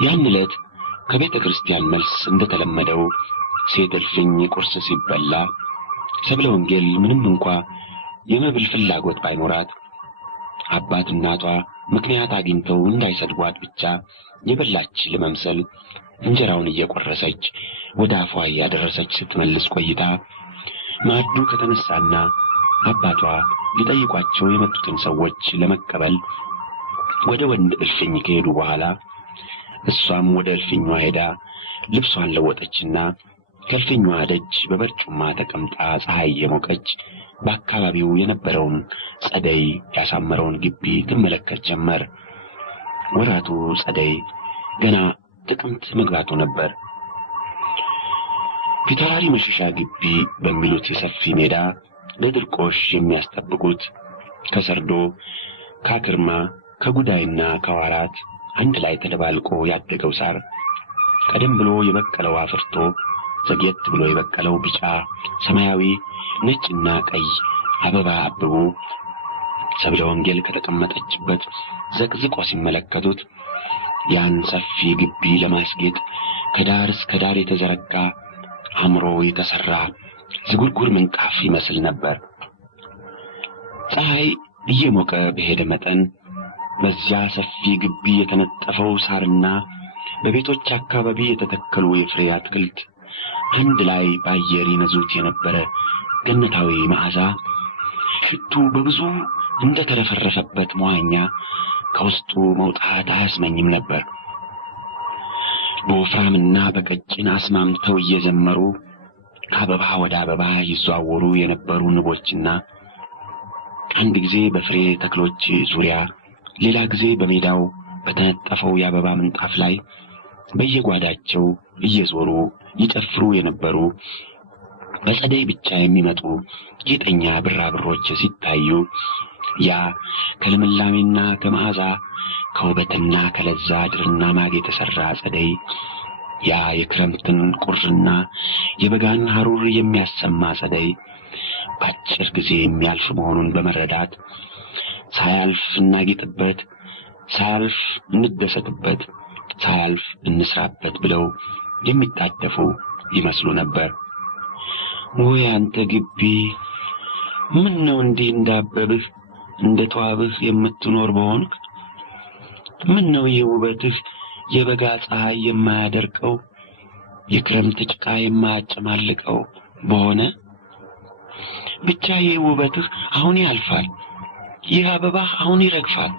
ያን ዕለት ከቤተ ክርስቲያን መልስ እንደተለመደው ሴት እልፍኝ ቁርስ ሲበላ ሰብለ ወንጌል ምንም እንኳን የመብል ፍላጎት ባይኖራት አባት እናቷ ምክንያት አግኝተው እንዳይሰድቧት ብቻ የበላች ለመምሰል እንጀራውን እየቆረሰች ወደ አፏ ያደረሰች ስትመልስ ቆይታ ማዕዱ ከተነሳና አባቷ ሊጠይቋቸው የመጡትን ሰዎች ለመቀበል ወደ ወንድ እልፍኝ ከሄዱ በኋላ እሷም ወደ እልፍኟ ሄዳ ልብሷን ለወጠችና ከእልፍኟ ደጅ በበርጩማ ተቀምጣ ፀሐይ የሞቀች በአካባቢው የነበረውን ጸደይ ያሳመረውን ግቢ ትመለከት ጀመር። ወራቱ ጸደይ ገና ጥቅምት መግባቱ ነበር። ፊታውራሪ መሸሻ ግቢ በሚሉት የሰፊ ሜዳ ለድርቆሽ የሚያስጠብቁት ከሰርዶ ካክርማ ከጉዳይና ከዋራት አንድ ላይ ተደባልቆ ያደገው ሳር ቀደም ብሎ የበቀለው አፍርቶ ዘግየት ብሎ የበቀለው ቢጫ፣ ሰማያዊ፣ ነጭና ቀይ አበባ አብቦ ሰብለ ወንጌል ከተቀመጠችበት ዘቅዝቆ ሲመለከቱት ያን ሰፊ ግቢ ለማስጌጥ ከዳር እስከ ዳር የተዘረጋ አምሮ የተሰራ ዝጉርጉር ምንጣፍ ይመስል ነበር። ፀሐይ እየሞቀ በሄደ መጠን በዚያ ሰፊ ግቢ የተነጠፈው ሳርና በቤቶች አካባቢ የተተከሉ የፍሬ አትክልት አንድ ላይ በአየር ይነዙት የነበረ ገነታዊ መዓዛ ሽቱ በብዙ እንደተረፈረፈበት መዋኛ ከውስጡ መውጣት አያስመኝም ነበር። በወፍራምና በቀጭን አስማምተው እየዘመሩ ከአበባ ወደ አበባ ይዘዋወሩ የነበሩ ንቦችና አንድ ጊዜ በፍሬ ተክሎች ዙሪያ ሌላ ጊዜ በሜዳው በተነጠፈው የአበባ ምንጣፍ ላይ በየጓዳቸው እየዞሩ ይጨፍሩ የነበሩ በጸደይ ብቻ የሚመጡ ጌጠኛ ብራብሮች ሲታዩ ያ ከልምላሜና ከመዓዛ ከውበትና ከለዛ ድርና ማግ የተሰራ ጸደይ ያ የክረምትን ቁርና የበጋን ሐሩር የሚያሰማ ጸደይ በአጭር ጊዜ የሚያልፍ መሆኑን በመረዳት ሳያልፍ እናጌጥበት፣ ሳያልፍ እንደሰትበት፣ ሳያልፍ እንስራበት ብለው የሚጣደፉ ይመስሉ ነበር። ወይ አንተ ግቢ ምን ነው እንዲህ እንዳበብህ እንደተዋብህ የምትኖር በሆንክ? ምን ነው የውበትህ የበጋ ፀሐይ የማያደርቀው የክረምት ጭቃ የማያጨማልቀው በሆነ? ብቻ የውበትህ አሁን ያልፋል፣ ይህ አበባ አሁን ይረግፋል።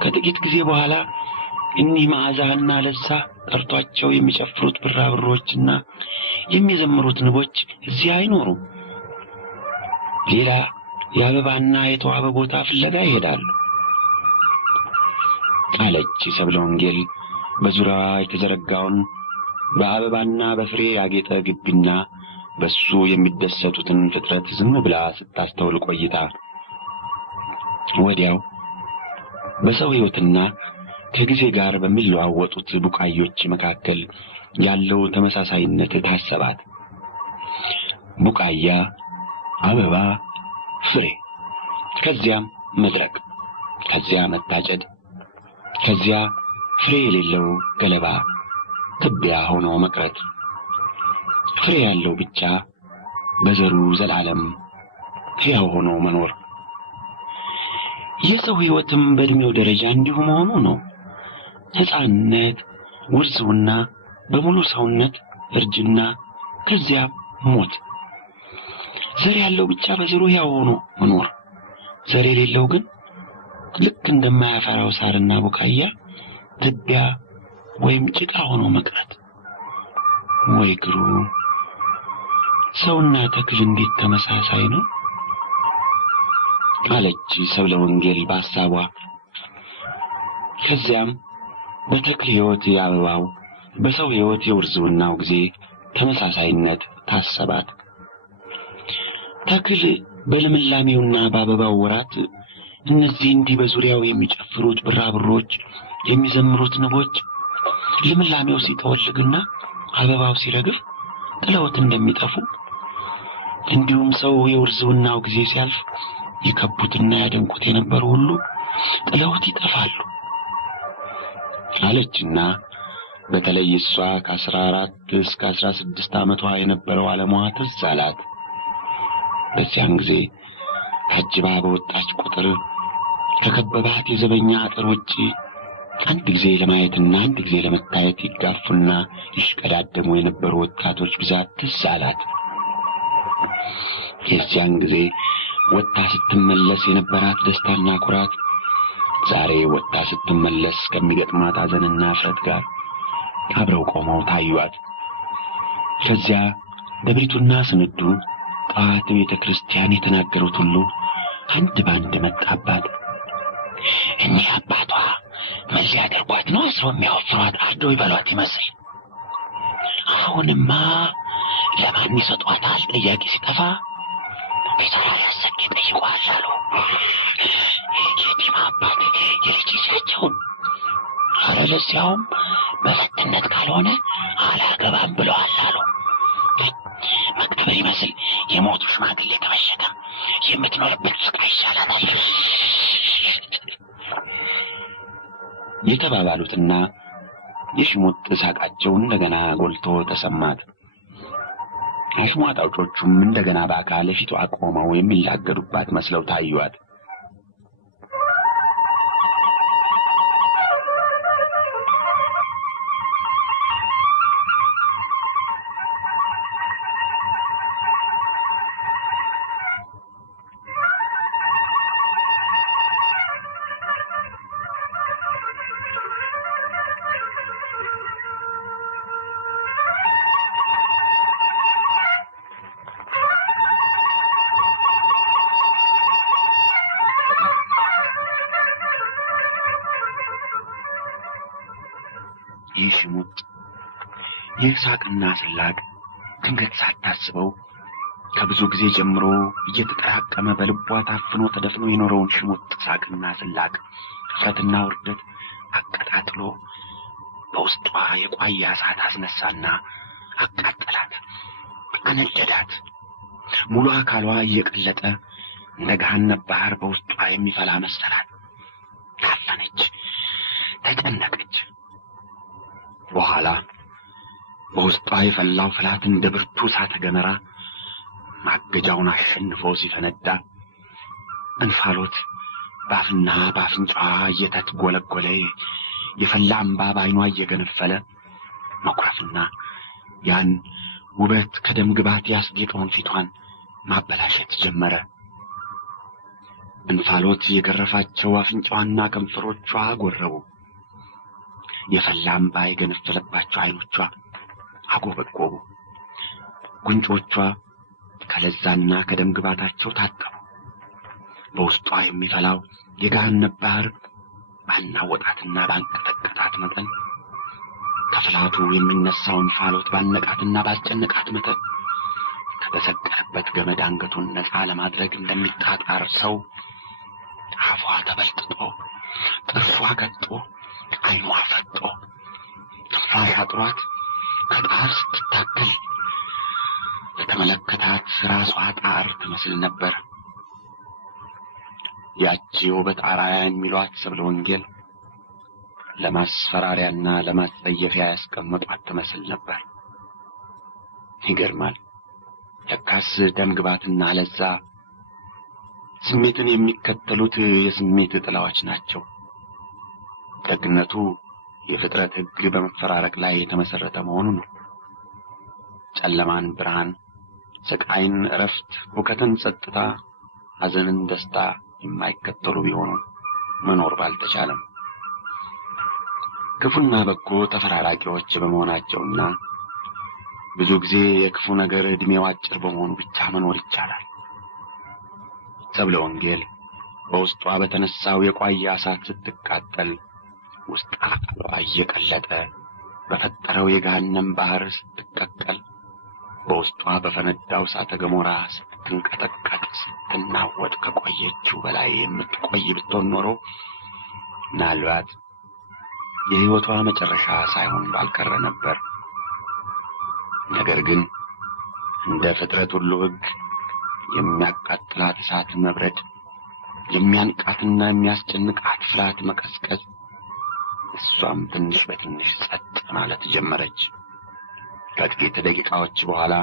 ከጥቂት ጊዜ በኋላ እኒህ መዓዛና ለዛ ጠርቷቸው የሚጨፍሩት ብራብሮችና የሚዘምሩት ንቦች እዚህ አይኖሩም። ሌላ የአበባና የተዋበ ቦታ ፍለጋ ይሄዳሉ አለች ሰብለ ወንጌል በዙሪያዋ የተዘረጋውን በአበባና በፍሬ ያጌጠ ግቢና በሱ የሚደሰቱትን ፍጥረት ዝም ብላ ስታስተውል ቆይታ ወዲያው በሰው ሕይወትና ከጊዜ ጋር በሚለዋወጡት ቡቃዮች መካከል ያለው ተመሳሳይነት ታሰባት። ቡቃያ፣ አበባ፣ ፍሬ፣ ከዚያም መድረቅ፣ ከዚያ መታጨድ፣ ከዚያ ፍሬ የሌለው ገለባ ትቢያ ሆኖ መቅረት፣ ፍሬ ያለው ብቻ በዘሩ ዘላለም ሕያው ሆኖ መኖር። የሰው ሕይወትም በእድሜው ደረጃ እንዲሁ መሆኑ ነው። ሕፃንነት፣ ውርዝውና፣ በሙሉ ሰውነት እርጅና፣ ከዚያ ሞት። ዘር ያለው ብቻ በዘሩ ሕያው ሆኖ መኖር፣ ዘር የሌለው ግን ልክ እንደማያፈራው ሳርና ቡቃያ ትቢያ ወይም ጭቃ ሆኖ መቅረት። ወይ ግሩም! ሰውና ተክል እንዴት ተመሳሳይ ነው አለች ሰብለ ወንጌል በሐሳቧ። ከዚያም በተክል ሕይወት የአበባው በሰው ሕይወት የውርዝውናው ጊዜ ተመሳሳይነት ታሰባት። ተክል በልምላሜውና በአበባው ወራት እነዚህ እንዲህ በዙሪያው የሚጨፍሩት ብራብሮች የሚዘምሩት ንቦች ልምላሜው ሲጠወልግና አበባው ሲረግፍ ጥለውት እንደሚጠፉ እንዲሁም ሰው የውርዝውናው ጊዜ ሲያልፍ ይከቡትና ያደንቁት የነበሩ ሁሉ ጥለውት ይጠፋሉ አለችና በተለይ እሷ ከ14 እስከ 16 ዓመቷ የነበረው ዓለሟ ትዝ አላት። በዚያን ጊዜ ታጅባ በወጣች ቁጥር ከከበባት የዘበኛ አጥር ውጪ አንድ ጊዜ ለማየትና አንድ ጊዜ ለመታየት ይጋፉና ይሽቀዳደሙ የነበሩ ወጣቶች ብዛት ትዝ አላት። የዚያን ጊዜ ወጣ ስትመለስ የነበራት ደስታና ኩራት ዛሬ ወጣ ስትመለስ ከሚገጥማት ሐዘንና እፍረት ጋር አብረው ቆመው ታዩአት። ከዚያ በብሪቱና ስንዱ ጠዋት ቤተ ክርስቲያን የተናገሩት ሁሉ አንድ ባንድ መጣባት። እኒህ አባቷ ምን ሊያደርጓት ነው? አስረው የሚያወፍሯት አርደው ይበሏት ይመስል። አሁንማ ለማን ይሰጧታል? ጥያቄ ሲጠፋ ቤተራ ያሰቂ ጠይቋል አሉ። የዲማ አባት የልጅ ልጃቸውን ኧረ ለዚያውም በፈትነት ካልሆነ አላገባም ብለዋል አሉ። መቅበር ይመስል የሞቱ ሽማግሌ ተበሸታ የምትኖርበት ስቃይ ይሻላታል የተባባሉትና የሽሙጥ ሳቃቸው እንደገና ጎልቶ ተሰማት። አሽሟጣጮቹም እንደገና በአካል ፊቷ ቆመው የሚላገዱባት መስለው ታዩአት። ይሽሙጥ የሳቅና ስላቅ ድንገት ሳታስበው ከብዙ ጊዜ ጀምሮ እየተጠራቀመ በልቧ ታፍኖ ተደፍኖ የኖረውን ሽሙጥ ሳቅና ስላቅ እፍረትና ውርደት አቀጣጥሎ በውስጧ የቋያ እሳት አስነሳና አቃጠላት፣ አነደዳት። ሙሉ አካሏ እየቀለጠ እንደ ገሃነም ባህር በውስጧ የሚፈላ መሰላት። ታፈነች፣ ተጨነቀች። በኋላ በውስጧ የፈላው ፍላት እንደ ብርቱ እሳተ ገሞራ ማገጃውን አሸንፎ ሲፈነዳ እንፋሎት ባፍና ባፍንጫዋ እየተትጎለጎለ የፈላ እምባ በዓይኗ እየገነፈለ መኩረፍና ያን ውበት ከደም ግባት ያስጌጠውን ፊቷን ማበላሸት ጀመረ። እንፋሎት የገረፋቸው አፍንጫዋና ከንፈሮቿ ጎረቡ። የፈላ እምባ የገነፈለባቸው ዓይኖቿ አጎበጎቡ። ጉንጮቿ ከለዛና ከደም ግባታቸው ታጠቡ። በውስጧ የሚፈላው የገሃነም ባህር ባናወጣትና ባንቀጠቀጣት መጠን ከፍላቱ የሚነሳው እንፋሎት ባነቃትና ባስጨነቃት መጠን ከተሰቀለበት ገመድ አንገቱን ነፃ ለማድረግ እንደሚጣጣር ሰው አፏ ተበልጥጦ ጥርሷ ገጦ ዓይኗ ፈጦ ትንፋሽ አጥሯት ከጣር ስትታገል የተመለከታት ራሷ ጣር ትመስል ነበር። ያቺ ውበት አራያ የሚሏት ሰብለ ወንጌል ለማስፈራሪያና ለማስጸየፊያ ያስቀመጧት ትመስል ነበር። ይገርማል። ለካስ ደም ግባትና ለዛ ስሜትን የሚከተሉት የስሜት ጥላዎች ናቸው። ደግነቱ የፍጥረት ሕግ በመፈራረቅ ላይ የተመሰረተ መሆኑ ነው። ጨለማን ብርሃን፣ ስቃይን እረፍት፣ ሁከትን ጸጥታ፣ ሐዘንን ደስታ የማይከተሉ ቢሆኑ መኖር ባልተቻለም ክፉና በጎ ተፈራራቂዎች በመሆናቸውና ብዙ ጊዜ የክፉ ነገር ዕድሜው አጭር በመሆኑ ብቻ መኖር ይቻላል። ሰብለ ወንጌል በውስጧ በተነሳው የቋያ እሳት ስትቃጠል ውስጥ አካሏ እየቀለጠ በፈጠረው የገሃነም ባህር ስትቀቀል በውስጧ በፈነዳው እሳተ ገሞራ ስትንቀጠቀጥ ስትናወጥ ከቆየችው በላይ የምትቆይ ብትሆን ኖሮ ምናልባት የሕይወቷ መጨረሻ ሳይሆን ባልቀረ ነበር። ነገር ግን እንደ ፍጥረት ሁሉ ሕግ የሚያቃጥላት እሳት መብረድ፣ የሚያንቃትና የሚያስጨንቃት ፍርሃት መቀዝቀዝ እሷም ትንሽ በትንሽ ጸጥ ማለት ጀመረች። ከጥቂት ደቂቃዎች በኋላ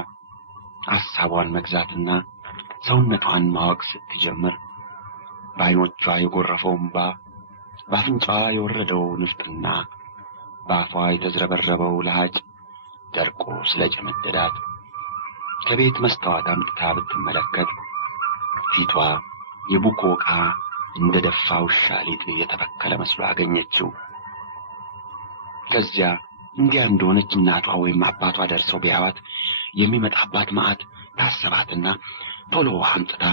ሐሳቧን መግዛትና ሰውነቷን ማወቅ ስትጀምር በዓይኖቿ የጎረፈው እንባ፣ በአፍንጫዋ የወረደው ንፍጥና በአፏ የተዝረበረበው ለሃጭ ደርቆ ስለጨመደዳት ከቤት መስታወት አምጥታ ብትመለከት ፊቷ የቡኮ ዕቃ እንደ ደፋ ውሻ ሊጥ የተበከለ መስሎ አገኘችው። ከዚያ እንዲያ እንደሆነች እናቷ ወይም አባቷ ደርሰው ቢያዋት የሚመጣባት መዓት ታሰባትና ቶሎ አምጥታ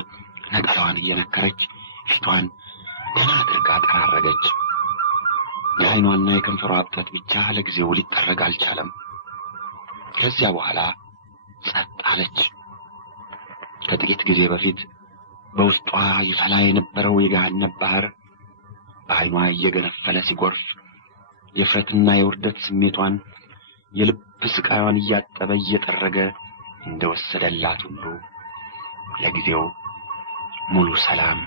ነጠላዋን እየነከረች ፊቷን ደህና አድርጋ ጠራረገች። የዓይኗና የከንፈሯ አብጠት ብቻ ለጊዜው ሊጠረግ አልቻለም። ከዚያ በኋላ ጸጥ አለች። ከጥቂት ጊዜ በፊት በውስጧ ይፈላ የነበረው የገሃነም ባህር በዓይኗ እየገነፈለ ሲጎርፍ የፍረትና የውርደት ስሜቷን የልብ ስቃዩን እያጠበ እየጠረገ እንደወሰደላት ሁሉ ለጊዜው ሙሉ ሰላም፣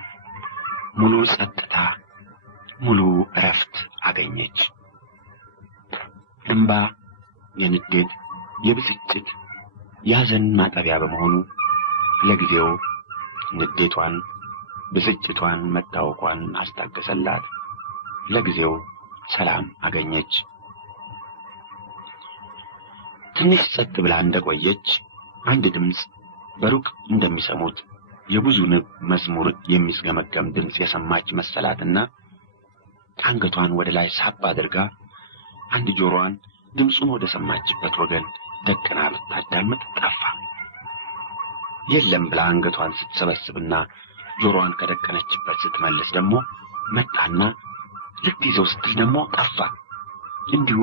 ሙሉ ጸጥታ፣ ሙሉ እረፍት አገኘች። እንባ የንዴት፣ የብስጭት፣ የሐዘን ማጠቢያ በመሆኑ ለጊዜው ንዴቷን፣ ብስጭቷን፣ መታወቋን አስታገሰላት። ለጊዜው ሰላም አገኘች። ትንሽ ጸጥ ብላ እንደቆየች አንድ ድምፅ በሩቅ እንደሚሰሙት የብዙ ንብ መዝሙር የሚስገመገም ድምፅ የሰማች መሰላትና አንገቷን ወደ ላይ ሳብ አድርጋ አንድ ጆሮዋን ድምፁን ወደ ሰማችበት ወገን ደቅና ብታዳምጥ ጠፋ። የለም ብላ አንገቷን ስትሰበስብና ጆሮዋን ከደቀነችበት ስትመልስ ደግሞ መጣና ልትይዘው ስትል ደግሞ ጠፋ። እንዲሁ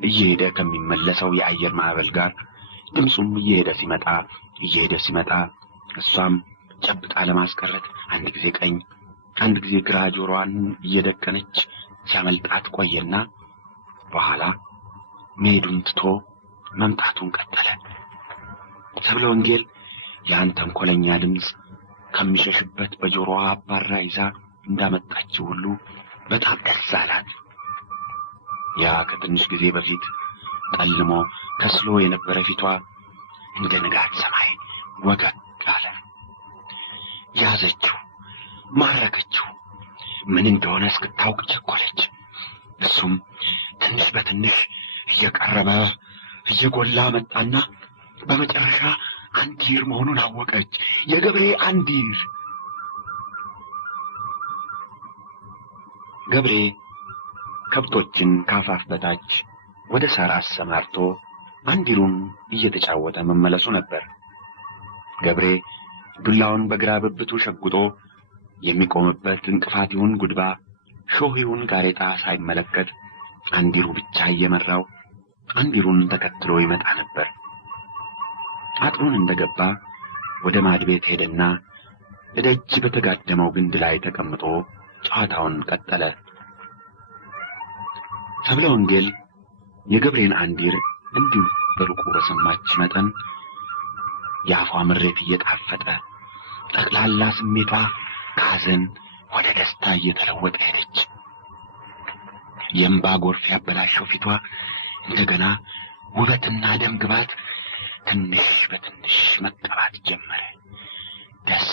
እየሄደ ከሚመለሰው የአየር ማዕበል ጋር ድምፁም እየሄደ ሲመጣ እሷም ጨብጣ ለማስቀረት አንድ ጊዜ ቀኝ አንድ ጊዜ ግራ ጆሮዋን እየደቀነች ሲያመልጣት ቆየና በኋላ መሄዱን ትቶ መምጣቱን ቀጠለ። ሰብለ ወንጌል ያን ተንኮለኛ ድምፅ ከሚሸሽበት በጆሮዋ አባራ ይዛ እንዳመጣችው ሁሉ በጣም ደስ አላት። ያ ከትንሽ ጊዜ በፊት ጠልሞ ከስሎ የነበረ ፊቷ እንደ ንጋት ሰማይ ወገግ አለ። ያዘችው፣ ማረከችው። ምን እንደሆነ እስክታውቅ ቸኮለች። እሱም ትንሽ በትንሽ እየቀረበ እየጎላ መጣና በመጨረሻ አንዲር መሆኑን አወቀች። የገብሬ አንዲር። ገብሬ ከብቶችን ካፋፍ በታች ወደ ሳር አሰማርቶ አንዲሩን እየተጫወተ መመለሱ ነበር። ገብሬ ዱላውን በግራ ብብቱ ሸጉጦ የሚቆምበት እንቅፋት ይሁን ጉድባ፣ ሾህ ይሁን ጋሬጣ ሳይመለከት አንዲሩ ብቻ እየመራው አንዲሩን ተከትሎ ይመጣ ነበር። አጥሩን እንደገባ ወደ ማድቤት ሄደና እደጅ በተጋደመው ግንድ ላይ ተቀምጦ ጨዋታውን ቀጠለ። ሰብለ ወንጌል የገብሬን አንዲር እንዲሁ በሩቁ በሰማች መጠን የአፏ ምሬት እየጣፈጠ ጠቅላላ ስሜቷ ከሐዘን ወደ ደስታ እየተለወጠ ሄደች። የእምባ ጎርፍ ያበላሸው ፊቷ እንደገና ውበትና ደም ግባት ትንሽ በትንሽ መቀባት ጀመረ። ደስ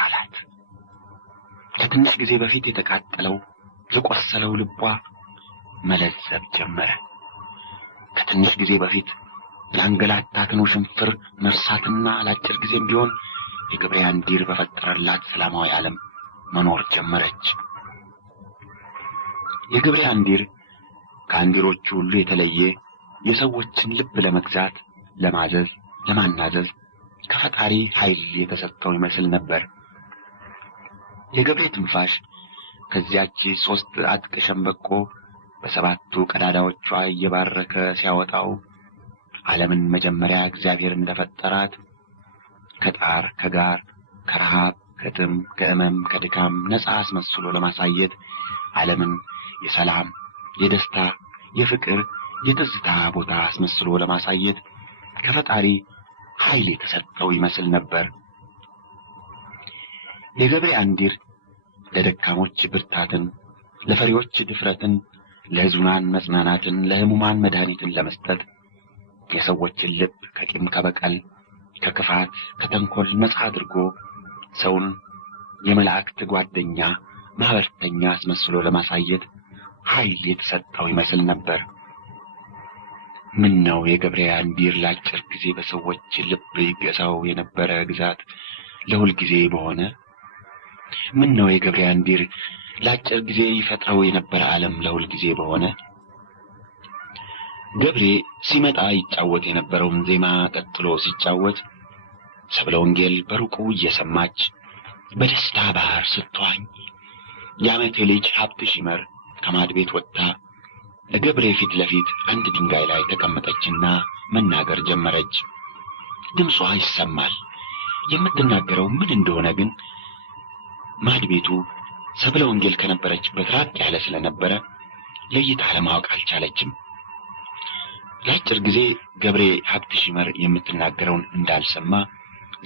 አላት። ከትንሽ ጊዜ በፊት የተቃጠለው የቆሰለው ልቧ መለዘብ ጀመረ። ከትንሽ ጊዜ በፊት ያንገላታትን ሽንፍር መርሳትና ለአጭር ጊዜም ቢሆን የገብሬ አንዲር በፈጠረላት ሰላማዊ ዓለም መኖር ጀመረች። የገብሬ አንዲር ከአንዲሮቹ ሁሉ የተለየ የሰዎችን ልብ ለመግዛት፣ ለማዘዝ፣ ለማናዘዝ ከፈጣሪ ኃይል የተሰጠው ይመስል ነበር። የገብሬ ትንፋሽ ከዚያች 3 አጥቅ ሸምበቆ በሰባቱ ቀዳዳዎቿ እየባረከ ሲያወጣው ዓለምን መጀመሪያ እግዚአብሔር እንደፈጠራት ከጣር ከጋር ከረሃብ ከጥም ከእመም ከድካም ነፃ አስመስሎ ለማሳየት ዓለምን የሰላም የደስታ የፍቅር የትዝታ ቦታ አስመስሎ ለማሳየት ከፈጣሪ ኃይል የተሰጠው ይመስል ነበር። የገብሬ አንዲር ለደካሞች ብርታትን፣ ለፈሪዎች ድፍረትን፣ ለሕዙናን መጽናናትን ለሕሙማን መድኃኒትን ለመስጠት የሰዎችን ልብ ከቂም ከበቀል ከክፋት ከተንኮል ነጻ አድርጎ ሰውን የመላእክት ጓደኛ ማህበርተኛ አስመስሎ ለማሳየት ኃይል የተሰጠው ይመስል ነበር። ምን ነው የገብርያን ቢር ለአጭር ጊዜ በሰዎች ልብ ይገዛው የነበረ ግዛት ለሁል ጊዜ በሆነ። ምን ነው የገብርያን ቢር ለአጭር ጊዜ ይፈጥረው የነበረ ዓለም ለሁል ጊዜ በሆነ። ገብሬ ሲመጣ ይጫወት የነበረውን ዜማ ቀጥሎ ሲጫወት ሰብለ ወንጌል በሩቁ እየሰማች በደስታ ባህር ስትዋኝ የዓመቴ ልጅ ሀብትሽ ይመር ከማድ ቤት ወጥታ ለገብሬ ፊት ለፊት አንድ ድንጋይ ላይ ተቀመጠችና መናገር ጀመረች። ድምጿ ይሰማል። የምትናገረው ምን እንደሆነ ግን ማድ ቤቱ ሰብለ ወንጌል ከነበረችበት ራቅ ያለ ስለነበረ ለይታ ለማወቅ አልቻለችም። ለአጭር ጊዜ ገብሬ ሀብትሽ ይመር የምትናገረውን እንዳልሰማ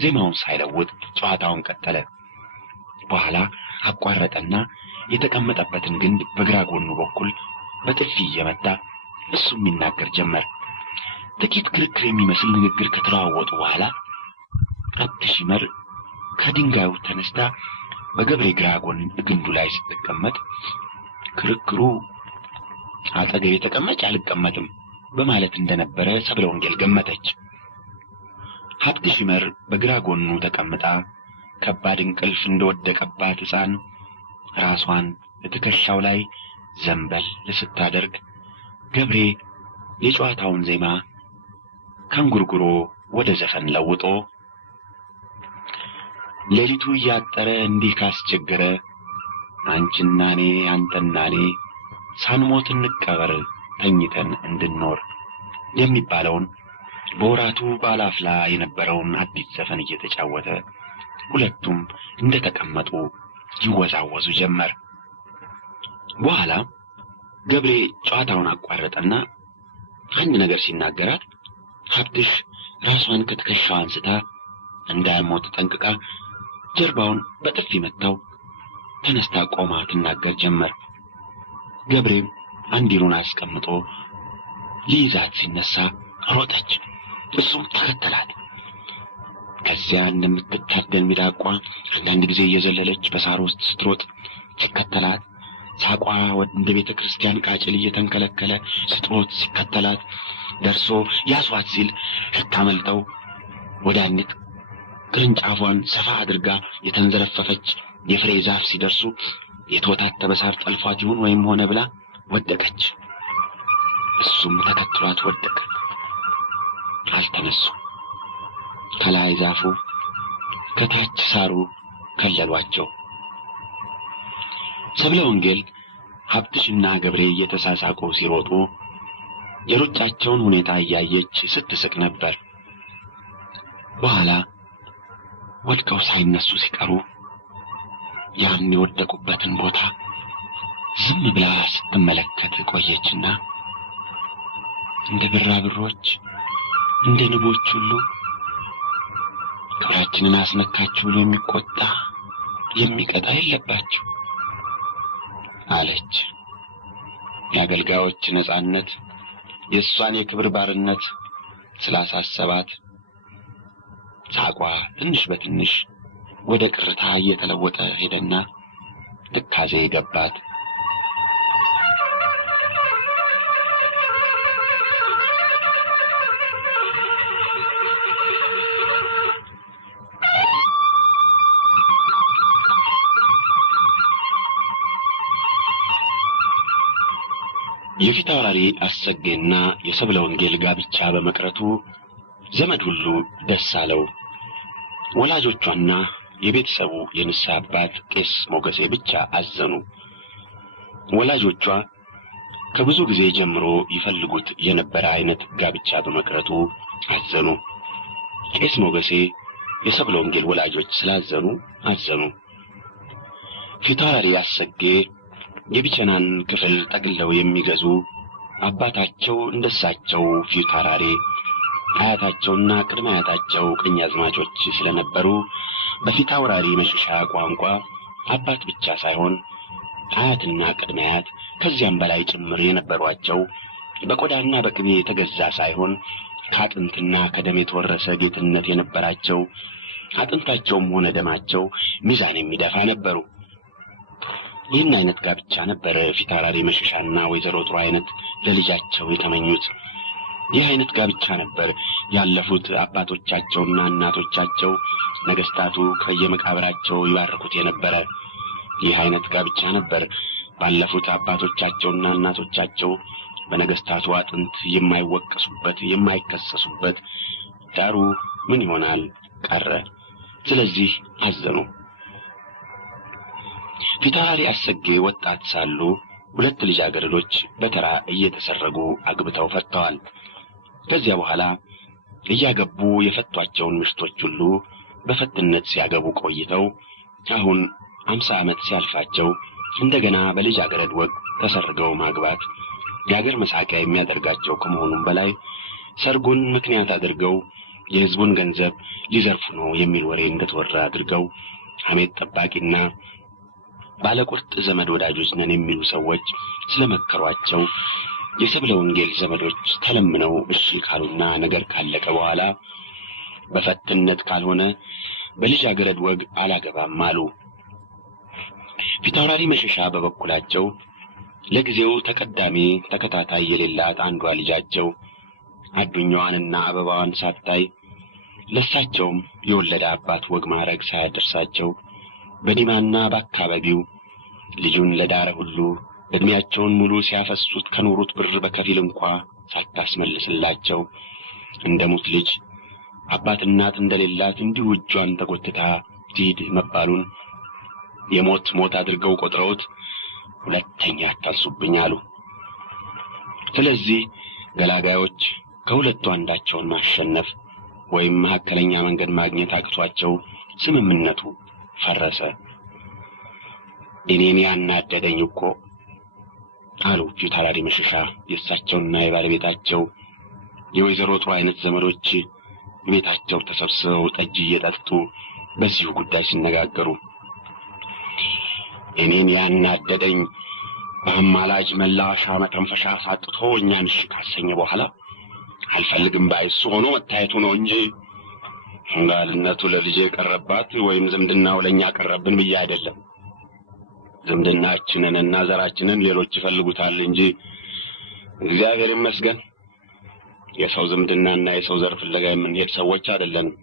ዜማውን ሳይለውጥ ጨዋታውን ቀጠለ። በኋላ አቋረጠና የተቀመጠበትን ግንድ በግራ ጎኑ በኩል በጥፊ እየመታ እሱም ይናገር ጀመር። ጥቂት ክርክር የሚመስል ንግግር ከተለዋወጡ በኋላ ሀብትሽ ይመር ከድንጋዩ ተነስታ በገብሬ ግራ ጎን ግንዱ ላይ ስትቀመጥ ክርክሩ አጠገቤ ተቀመጭ አልቀመጥም በማለት እንደነበረ ሰብለ ወንጌል ገመተች። ሀብትሽ ይመር በግራ ጎኑ ተቀምጣ ከባድ እንቅልፍ እንደወደቀባት ሕፃን ራሷን ለትከሻው ላይ ዘንበል ስታደርግ ገብሬ የጨዋታውን ዜማ ከንጉርጉሮ ወደ ዘፈን ለውጦ ሌሊቱ እያጠረ እንዲህ ካስቸገረ አንቺና እኔ አንተና እኔ ሳንሞት እንቀበር ተኝተን እንድንኖር የሚባለውን በወራቱ ባላፍላ የነበረውን አዲስ ዘፈን እየተጫወተ ሁለቱም እንደተቀመጡ ይወዛወዙ ጀመር። በኋላ ገብሬ ጨዋታውን አቋረጠና አንድ ነገር ሲናገራት ሀብትሽ ራሷን ከትከሻው አንስታ እንዳይሞት ጠንቅቃ ጀርባውን በጥፊ መታው። ተነስታ ቆማ ትናገር ጀመር። ገብሬም አንዲሩን አስቀምጦ ሊይዛት ሲነሳ ሮጠች። እሱም ተከተላት። ከዚያ እንደምትታደን ሚዳቋ አንዳንድ ጊዜ እየዘለለች በሳር ውስጥ ስትሮጥ ሲከተላት፣ ሳቋ ወደ ቤተ ክርስቲያን ቃጭል እየተንከለከለ ስትሮጥ ሲከተላት፣ ደርሶ ያሷት ሲል ስታመልጠው ወደ አንዲት ቅርንጫፏን ሰፋ አድርጋ የተንዘረፈፈች የፍሬ ዛፍ ሲደርሱ የተወታተበ ሳር ጠልፏት ይሁን ወይም ሆነ ብላ ወደቀች። እሱም ተከትሏት ወደቀ። አልተነሱ። ከላይ ዛፉ ከታች ሳሩ ከለሏቸው። ሰብለ ወንጌል ሀብትሽና ገብሬ እየተሳሳቁ ሲሮጡ የሩጫቸውን ሁኔታ እያየች ስትስቅ ነበር። በኋላ ወድቀው ሳይነሱ ሲቀሩ ያን የወደቁበትን ቦታ ዝም ብላ ስትመለከት ቆየችና እንደ ብራብሮች እንደ ንቦች ሁሉ ክብራችንን አስነካችሁ ብሎ የሚቆጣ የሚቀጣ የለባችሁ አለች። የአገልጋዮች ነጻነት የእሷን የክብር ባርነት ስላሳሰባት ሳቋ ትንሽ በትንሽ ወደ ቅርታ እየተለወጠ ሄደና ትካዜ ገባት። የፊታውራሪ አሰጌና የሰብለ ወንጌል ጋብቻ በመቅረቱ ዘመድ ሁሉ ደስ አለው። ወላጆቿና የቤተሰቡ የንስሐ አባት ቄስ ሞገሴ ብቻ አዘኑ። ወላጆቿ ከብዙ ጊዜ ጀምሮ ይፈልጉት የነበረ አይነት ጋብቻ በመቅረቱ አዘኑ። ቄስ ሞገሴ የሰብለ ወንጌል ወላጆች ስላዘኑ አዘኑ። ፊታውራሪ አሰጌ የቢቸናን ክፍል ጠቅልለው የሚገዙ አባታቸው እንደሳቸው ፊታውራሪ አያታቸውና ቅድመ አያታቸው ቀኛዝማቾች ስለነበሩ በፊታውራሪ መሸሻ ቋንቋ አባት ብቻ ሳይሆን አያትና ቅድመ አያት ከዚያም በላይ ጭምር የነበሯቸው በቆዳና በቅቤ የተገዛ ሳይሆን ከአጥንትና ከደም የተወረሰ ጌትነት የነበራቸው አጥንታቸውም ሆነ ደማቸው ሚዛን የሚደፋ ነበሩ። ይህን አይነት ጋብቻ ነበር ፊታውራሪ መሸሻና ወይዘሮ ጥሩ አይነት ለልጃቸው የተመኙት። ይህ አይነት ጋብቻ ነበር ያለፉት አባቶቻቸውና እናቶቻቸው ነገስታቱ ከየመቃብራቸው ይባርኩት የነበረ። ይህ አይነት ጋብቻ ነበር ባለፉት አባቶቻቸውና እናቶቻቸው በነገስታቱ አጥንት የማይወቀሱበት የማይከሰሱበት። ዳሩ ምን ይሆናል ቀረ። ስለዚህ አዘኑ። ፊታውራሪ አሰጌ ወጣት ሳሉ ሁለት ልጃገረዶች በተራ እየተሰረጉ አግብተው ፈተዋል። ከዚያ በኋላ እያገቡ የፈቷቸውን ምሽቶች ሁሉ በፈትነት ሲያገቡ ቆይተው አሁን 50 ዓመት ሲያልፋቸው እንደገና በልጃገረድ ወግ ተሰርገው ማግባት የአገር መሳቂያ የሚያደርጋቸው ከመሆኑም በላይ ሰርጉን ምክንያት አድርገው የሕዝቡን ገንዘብ ሊዘርፉ ነው የሚል ወሬ እንደተወራ አድርገው ሐሜት ጠባቂና ባለቁርጥ ዘመድ ወዳጆች ነን የሚሉ ሰዎች ስለመከሯቸው የሰብለ ወንጌል ዘመዶች ተለምነው እሺ ካሉና ነገር ካለቀ በኋላ በፈትነት ካልሆነ በልጃገረድ ወግ አላገባም አሉ። ፊታውራሪ መሸሻ በበኩላቸው ለጊዜው ተቀዳሚ ተከታታይ የሌላት አንዷ ልጃቸው አዱኛዋንና አበባዋን ሳታይ ለሳቸውም የወለደ አባት ወግ ማረግ ሳያደርሳቸው በዲማና በአካባቢው ልጁን ለዳረ ሁሉ እድሜያቸውን ሙሉ ሲያፈሱት ከኖሩት ብር በከፊል እንኳ ሳታስመልስላቸው እንደሙት ልጅ አባት እናት እንደሌላት እንዲሁ እጇን ተጎትታ ትሂድ መባሉን የሞት ሞት አድርገው ቆጥረውት ሁለተኛ አታንሱብኝ አሉ። ስለዚህ ገላጋዮች ከሁለቱ አንዳቸውን ማሸነፍ ወይም መካከለኛ መንገድ ማግኘት አቅቷቸው ስምምነቱ ፈረሰ። እኔን ያናደደኝ እኮ አሉ ፊታውራሪ መሸሻ የእሳቸውና የባለቤታቸው የወይዘሮ ጥሩ አይነት ዘመዶች ቤታቸው ተሰብስበው ጠጅ እየጠጡ በዚሁ ጉዳይ ሲነጋገሩ፣ እኔን ያናደደኝ በአማላጅ መላሻ መተንፈሻ ሳጥቶ እኛን እሺ ካሰኘ በኋላ አልፈልግም ባይሱ ሆኖ መታየቱ ነው እንጂ እንዳልነቱ ለልጄ ቀረባት ወይም ዝምድናው ለኛ ቀረብን ብዬ አይደለም። ዝምድናችንንና ዘራችንን ሌሎች ይፈልጉታል እንጂ እግዚአብሔር ይመስገን የሰው ዝምድናና የሰው ዘር ፍለጋ የምንሄድ ሰዎች አይደለንም።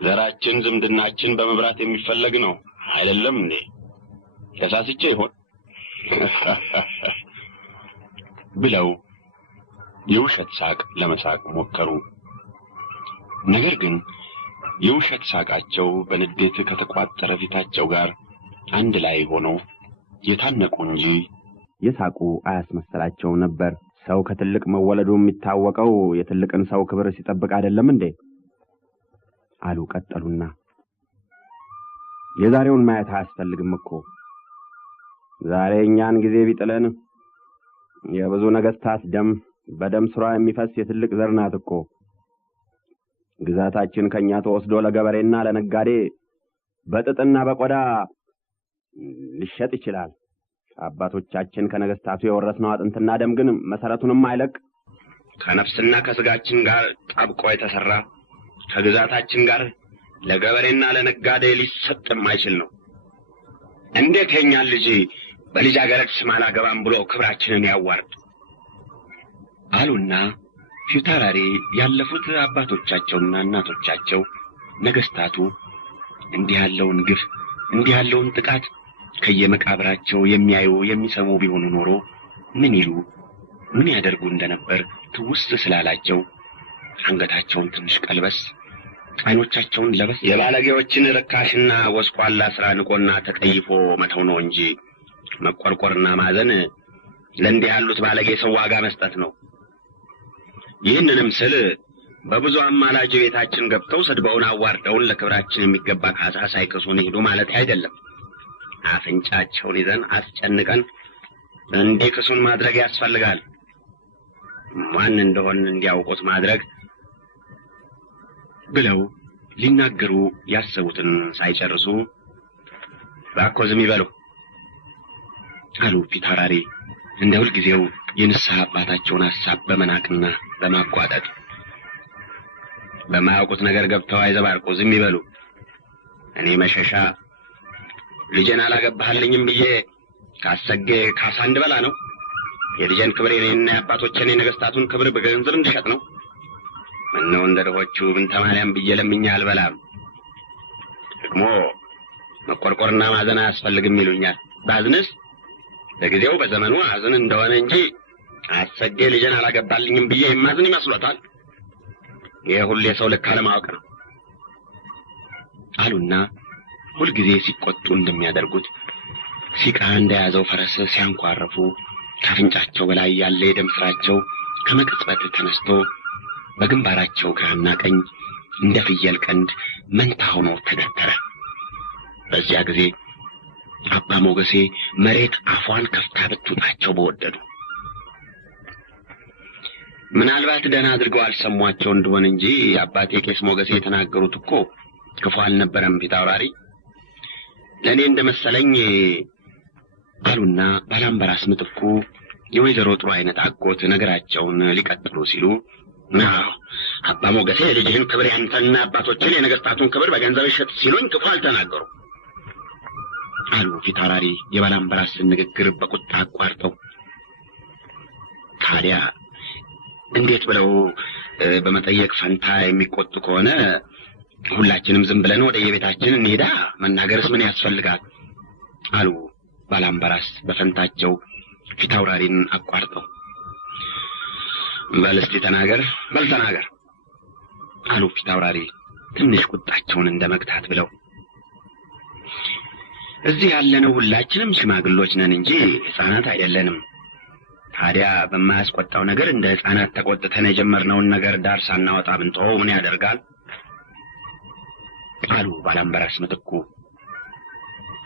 ዘራችን ዝምድናችን በመብራት የሚፈለግ ነው አይደለም እንዴ? ተሳስቼ ይሆን ብለው የውሸት ሳቅ ለመሳቅ ሞከሩ። ነገር ግን የውሸት ሳቃቸው በንዴት ከተቋጠረ ፊታቸው ጋር አንድ ላይ ሆነው የታነቁ እንጂ የሳቁ አያስመሰላቸው ነበር። ሰው ከትልቅ መወለዱ የሚታወቀው የትልቅን ሰው ክብር ሲጠብቅ አይደለም እንዴ? አሉ ቀጠሉና፣ የዛሬውን ማየት አያስፈልግም እኮ። ዛሬ እኛን ጊዜ ቢጥለን የብዙ ነገስታት ደም በደም ስራ የሚፈስ የትልቅ ዘር ናት እኮ። ግዛታችን ከኛ ተወስዶ ለገበሬና ለነጋዴ በጥጥና በቆዳ ሊሸጥ ይችላል። አባቶቻችን ከነገስታቱ የወረስነው አጥንትና ደም ግን መሰረቱንም አይለቅ። ከነፍስና ከስጋችን ጋር ጣብቆ የተሰራ ከግዛታችን ጋር ለገበሬና ለነጋዴ ሊሰጥ የማይችል ነው። እንዴት የኛን ልጅ በልጃገረድ ስም አላገባም ብሎ ክብራችንን ያዋርድ አሉና ፊታውራሪ ያለፉት አባቶቻቸውና እናቶቻቸው ነገስታቱ እንዲህ ያለውን ግፍ እንዲህ ያለውን ጥቃት ከየመቃብራቸው የሚያዩ የሚሰሙ ቢሆኑ ኖሮ ምን ይሉ ምን ያደርጉ እንደነበር ትውስት ስላላቸው አንገታቸውን ትንሽ ቀልበስ አይኖቻቸውን ለበስ የባለጌዎችን ርካሽና ወስቋላ ስራ ንቆና ተቀይፎ መተው ነው እንጂ መቆርቆርና ማዘን ለእንዲህ ያሉት ባለጌ ሰው ዋጋ መስጠት ነው። ይህንንም ስል በብዙ አማላጅ ቤታችን ገብተው ሰድበውን አዋርደውን ለክብራችን የሚገባ ካሳ ሳይከሱን ሄዱ ማለት አይደለም። አፍንጫቸውን ይዘን አስጨንቀን እንዲክሱን ማድረግ ያስፈልጋል። ማን እንደሆን እንዲያውቁት ማድረግ ብለው ሊናገሩ ያሰቡትን ሳይጨርሱ ባኮ ዝም ይበሉ አሉ ፊታውራሪ እንደ ሁልጊዜው የንስሐ አባታቸውን ሐሳብ በመናቅና በማቋጠጥ። በማያውቁት ነገር ገብተው አይዘባርቁ፣ ዝም ይበሉ። እኔ መሸሻ ልጄን አላገባህልኝም ብዬ ካሰጌ ካሳ እንድበላ ነው? የልጄን ክብር የኔና የአባቶቼን የነገሥታቱን ክብር በገንዘብ እንድሸጥ ነው? ምነው እንደ ድሆቹ ብንተ ማርያም ብዬ ለምኜ አልበላም። ደግሞ መቆርቆርና ማዘን አያስፈልግም ይሉኛል። ባዝንስ ለጊዜው በዘመኑ አዝን እንደሆነ እንጂ አሰጌ ልጄን አላገባልኝም ብዬ የማዝን ይመስሎታል? ይሄ ሁሉ የሰው ልክ አለማወቅ ነው አሉና ሁልጊዜ ሲቆጡ እንደሚያደርጉት ሲቃ እንደያዘው ፈረስ ሲያንኳርፉ ከአፍንጫቸው በላይ ያለ የደም ስራቸው ከመቅጽበት ተነስቶ በግንባራቸው ግራና ቀኝ እንደ ፍየል ቀንድ መንታ ሆኖ ተደተረ። በዚያ ጊዜ አባ ሞገሴ መሬት አፏን ከፍታ ብትውጣቸው በወደዱ። ምናልባት ደህና አድርገው አልሰሟቸው እንደሆነ እንጂ አባቴ ቄስ ሞገሴ የተናገሩት እኮ ክፉ አልነበረም ፊታውራሪ። ለእኔ እንደመሰለኝ አሉና ባላምበራስ ምትኩ የወይዘሮ ጥሩ አይነት አጎት ነገራቸውን ሊቀጥሉ ሲሉ አባ ሞገሴ ልጅህን ክብር ያንተና አባቶችን የነገሥታቱን ክብር በገንዘብ ይሸጥ ሲሉኝ ክፉ አልተናገሩ አሉ ፊታውራሪ የባላምበራስን ንግግር በቁጣ አቋርጠው። ታዲያ እንዴት ብለው በመጠየቅ ፈንታ የሚቆጡ ከሆነ ሁላችንም ዝም ብለን ወደ የቤታችን እንሄዳ፣ መናገርስ ምን ያስፈልጋል አሉ ባላምበራስ በፈንታቸው ፊታውራሪን አቋርጠው። በል እስቲ ተናገር፣ በል ተናገር አሉ ፊታውራሪ ትንሽ ቁጣቸውን እንደመግታት ብለው። እዚህ ያለነው ሁላችንም ሽማግሎች ነን እንጂ ሕፃናት አይደለንም። ታዲያ በማያስቆጣው ነገር እንደ ሕፃናት ተቆጥተን የጀመርነውን ነገር ዳር ሳናወጣ ብንተወው ምን ያደርጋል አሉ ባላምበራስ ምትኩ።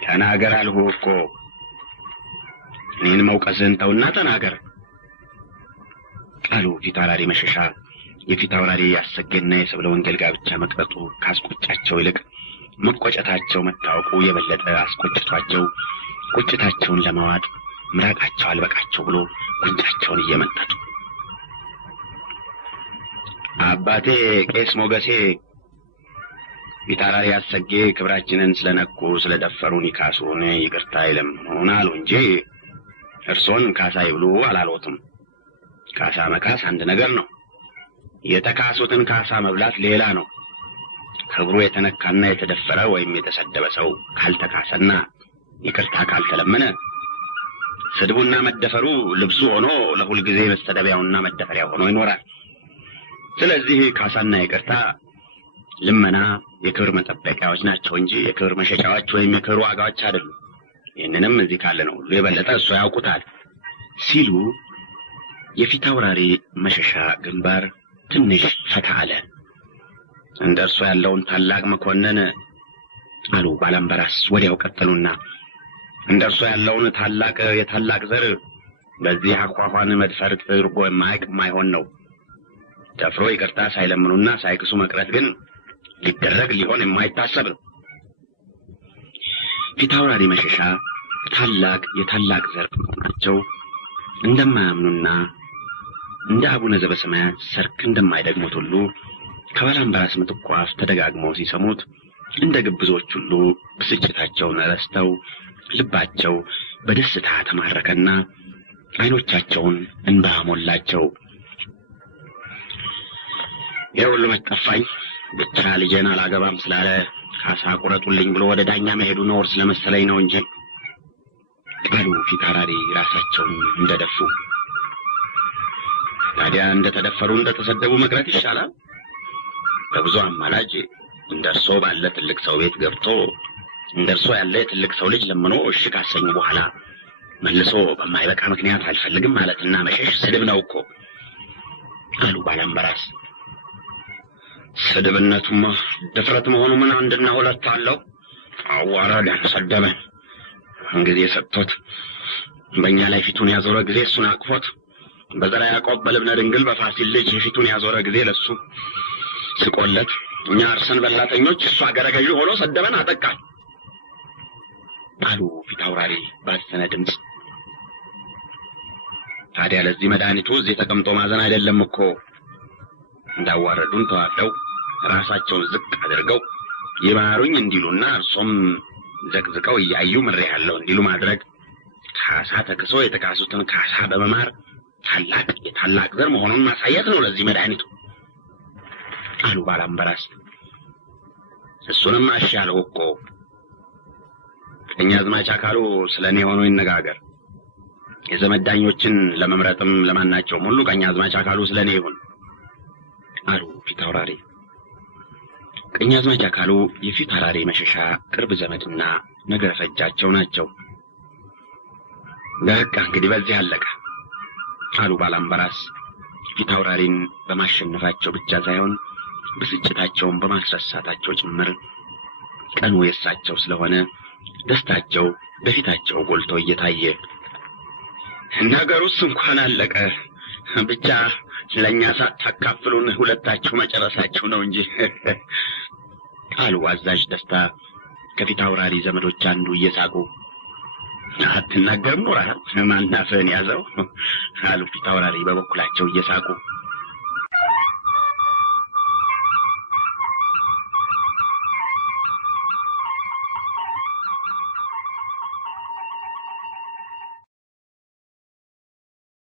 ተናገር አልሁ እኮ። እኔን መውቀስህን ተውና ተናገር አሉ ፊታውራሪ መሸሻ። የፊታውራሪ ያሰገና የሰብለ ወንጌል ጋብቻ መቅረጡ ካስቆጫቸው ይልቅ መቆጨታቸው መታወቁ የበለጠ አስቆጭቷቸው ቁጭታቸውን ለማዋጥ ምራቃቸው አልበቃቸው ብሎ ጉንጫቸውን እየመጠጡ አባቴ ቄስ ሞገሴ ፊታውራሪ ያሰጌ ክብራችንን ስለነኩ ስለደፈሩን ይካሱን፣ ይቅርታ ይለምኑን አሉ እንጂ እርሶን ካሳ ይብሉ አላሎትም። ካሳ መካስ አንድ ነገር ነው። የተካሱትን ካሳ መብላት ሌላ ነው። ክብሩ የተነካና የተደፈረ ወይም የተሰደበ ሰው ካልተካሰና ይቅርታ ካልተለመነ ስድቡና መደፈሩ ልብሱ ሆኖ ለሁል ጊዜ መሰደቢያውና መደፈሪያ ሆኖ ይኖራል። ስለዚህ ካሳና ይቅርታ ልመና የክብር መጠበቂያዎች ናቸው እንጂ የክብር መሸጫዎች ወይም የክብር ዋጋዎች አይደሉም። ይህንንም እዚህ ካለ ነው ሁሉ የበለጠ እሱ ያውቁታል ሲሉ የፊታውራሪ መሸሻ ግንባር ትንሽ ፈታ አለ። እንደ እርሱ ያለውን ታላቅ መኮንን አሉ ባላምበራስ ወዲያው ቀጠሉና እንደ እርሱ ያለውን የታላቅ ዘር በዚህ አኳኋን መድፈር ጥርጎ የማይሆን ነው። ደፍሮ ይቅርታ ሳይለምኑና ሳይክሱ መቅረት ግን ሊሆን የማይታሰብ ነው። ፊታውራሪ መሸሻ የታላቅ ዘር ናቸው እንደማያምኑና እንደ አቡነ ዘበሰማያት ሰርክ እንደማይደግሙት ሁሉ ከባላምበራስ ምትኩ አፍ ተደጋግመው ሲሰሙት እንደ ግብዞች ሁሉ ብስጭታቸውን ረስተው ልባቸው በደስታ ተማረከና አይኖቻቸውን እንባ ሞላቸው። የሁሉ መጠፋኝ ብቻ ልጄን አላገባም ስላለ ካሳ ቁረጡልኝ ብሎ ወደ ዳኛ መሄዱ ነው ስለመሰለኝ ነው እንጂ አሉ ፊታውራሪ ራሳቸውን እንደደፉ። ታዲያ እንደተደፈሩ እንደተሰደቡ መቅረት ይሻላል። በብዙ አማላጅ እንደርሶ ባለ ትልቅ ሰው ቤት ገብቶ እንደርሶ ያለ ትልቅ ሰው ልጅ ለምኖ እሺ ካሰኙ በኋላ መልሶ በማይበቃ ምክንያት አልፈልግም ማለትና መሸሽ ስድብ ነው እኮ አሉ ባላምበራስ። ስድብነቱማ ድፍረት መሆኑ ምን አንድና ሁለት አለው? አዋረደን፣ ሰደበን። እንግዲህ ሰጥቶት በእኛ ላይ ፊቱን ያዞረ ጊዜ እሱን አቅፎት በዘራ ያዕቆብ በልብነ ድንግል በፋሲል ልጅ ፊቱን ያዞረ ጊዜ ለሱ ስቆለት እኛ አርሰን በላተኞች እሱ አገረ ገዢ ሆኖ ሰደበን፣ አጠቃን አሉ ፊታውራሪ ባዘነ ድምፅ ታዲያ ለዚህ መድኃኒቱ እዚህ ተቀምጦ ማዘን አይደለም እኮ። እንዳዋረዱን ተዋርደው ራሳቸውን ዝቅ አድርገው ይማሩኝ እንዲሉና እርሶም ዘቅዝቀው እያዩ ምሬሃለሁ እንዲሉ ማድረግ፣ ካሳ ተክሶ የተካሱትን ካሳ በመማር የታላቅ ዘር መሆኑን ማሳየት ነው ለዚህ መድኃኒቱ አሉ ባላምበራስ። እሱንም አሻለው እኮ ቀኛዝማች አካሉ ስለኔ ሆኖ ይነጋገር። የዘመድ ዳኞችን ለመምረጥም ለማናቸውም ሁሉ ቀኛዝማች አካሉ ስለኔ ይሁን አሉ ፊታውራሪ። ቀኛዝማች አካሉ የፊታውራሪ መሸሻ ቅርብ ዘመድና ነገር ፈጃቸው ናቸው። በቃ እንግዲህ በዚህ አለቀ አሉ ባላምበራስ። ፊታውራሪን በማሸነፋቸው ብቻ ሳይሆን ብስጭታቸውን በማስረሳታቸው ጭምር ቀኑ የሳቸው ስለሆነ ደስታቸው በፊታቸው ጎልቶ እየታየ፣ ነገሩስ እንኳን አለቀ፣ ብቻ ለኛ ሳታካፍሉን ሁለታችሁ መጨረሳችሁ ነው እንጂ አሉ አዛዥ ደስታ ከፊታውራሪ ዘመዶች አንዱ እየሳቁ። አትናገርም ኖራ ማናፈን ያዘው አሉ ፊታውራሪ በበኩላቸው እየሳቁ።